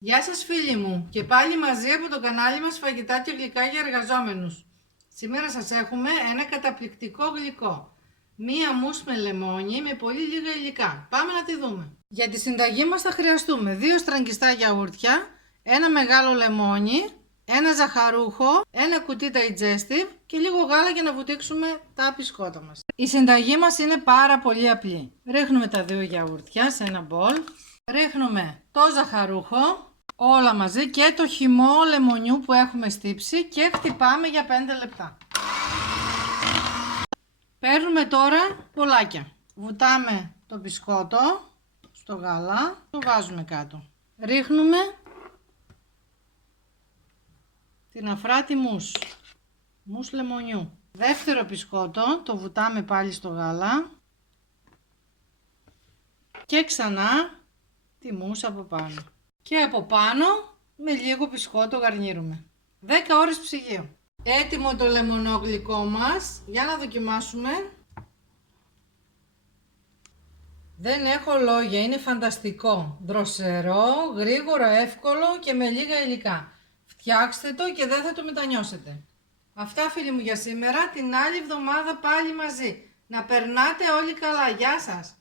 Γεια σας φίλοι μου και πάλι μαζί από το κανάλι μας Φαγητά και Γλυκά για Εργαζόμενους. Σήμερα σας έχουμε ένα καταπληκτικό γλυκό. Μία μους με λεμόνι με πολύ λίγα υλικά. Πάμε να τη δούμε. Για τη συνταγή μας θα χρειαστούμε 2 στραγγιστά γιαούρτια, ένα μεγάλο λεμόνι, ένα ζαχαρούχο, ένα κουτί digestive και λίγο γάλα για να βουτήξουμε τα μπισκότα μας. Η συνταγή μας είναι πάρα πολύ απλή. Ρίχνουμε τα 2 γιαούρτια σε ένα μπολ. Ρίχνουμε το ζαχαρούχο, όλα μαζί και το χυμό λεμονιού που έχουμε στύψει και χτυπάμε για 5 λεπτά. Παίρνουμε τώρα μπολάκια. Βουτάμε το μπισκότο στο γάλα, το βάζουμε κάτω. Ρίχνουμε την αφράτη μους λεμονιού. Δεύτερο μπισκότο το βουτάμε πάλι στο γάλα και ξανά τη μousse από πάνω. Και από πάνω με λίγο μπισκότο γαρνίρουμε. 10 ώρες ψυγείο. Έτοιμο το λεμονόγλυκό μας. Για να δοκιμάσουμε. Δεν έχω λόγια. Είναι φανταστικό. Δροσερό, γρήγορο, εύκολο και με λίγα υλικά. Φτιάξτε το και δεν θα το μετανιώσετε. Αυτά φίλοι μου για σήμερα. Την άλλη εβδομάδα πάλι μαζί. Να περνάτε όλοι καλά. Γεια σας.